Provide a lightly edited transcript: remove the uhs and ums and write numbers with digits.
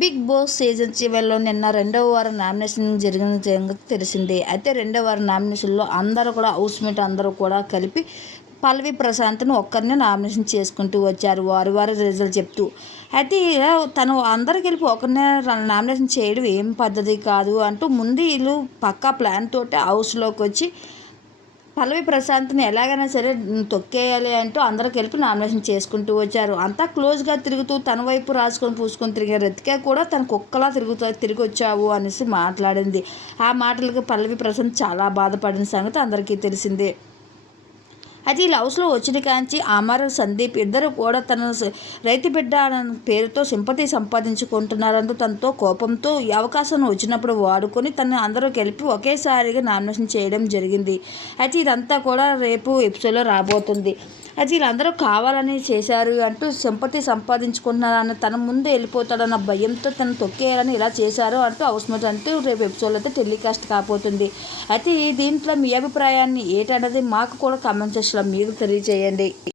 Big boss season చివరిలో నిన్న రెండవ వారం నామినేషన్ జరిగిన సంగతి తెలిసిందే. అయితే రెండవ వారం నామినేషన్లో అందరూ కూడా హౌస్మేట్ అందరూ కూడా కలిపి పల్లవి ప్రశాంత్ను ఒక్కరినే నామినేషన్ చేసుకుంటూ వచ్చారు, వారి రిజల్ట్ చెప్తూ. అయితే ఇలా తను అందరూ కలిపి ఒకరినే నామినేషన్ చేయడం ఏం పద్ధతి కాదు అంటూ ముందు వీళ్ళు పక్కా ప్లాన్ తోటి హౌస్లోకి వచ్చి పల్లవి ప్రశాంత్ని ఎలాగైనా సరే తొక్కేయాలి అంటూ అందరూ కలిపి నామినేషన్ చేసుకుంటూ వచ్చారు. అంతా క్లోజ్గా తిరుగుతూ తన వైపు రాసుకొని పూసుకొని తిరిగే రతిక కూడా తన కుక్కలా తిరిగి వచ్చావు అనేసి మాట్లాడింది. ఆ మాటలకు పల్లవి ప్రశాంత్ చాలా బాధపడిన సంగతి అందరికీ తెలిసిందే. అయితే ఈ హౌస్లో వచ్చిన కాంచి అమర్, సందీప్ ఇద్దరు కూడా తన రైతు బిడ్డ అన్న పేరుతో సింపతి సంపాదించుకుంటున్నారంటూ తనతో కోపంతో ఈ అవకాశం వచ్చినప్పుడు వాడుకొని తను అందరూ కలిపి ఒకేసారిగా నామినేషన్ చేయడం జరిగింది. అయితే ఇదంతా కూడా రేపు ఎపిసోడ్లో రాబోతుంది. అయితే వీళ్ళందరూ కావాలని చేశారు అంటూ సింపతి సంపాదించుకుంటున్నారని తన ముందు వెళ్ళిపోతాడన్న భయంతో తను తొక్కేయాలని ఇలా చేశారు అంటూ హౌస్మేట్ అంటూ రేపు ఎపిసోడ్లో అయితే టెలికాస్ట్ కాబోతుంది. అయితే దీంట్లో మీ అభిప్రాయాన్ని ఏంటన్నది మాకు కూడా కామెంట్ సెక్షన్లో మీరు తెలియజేయండి.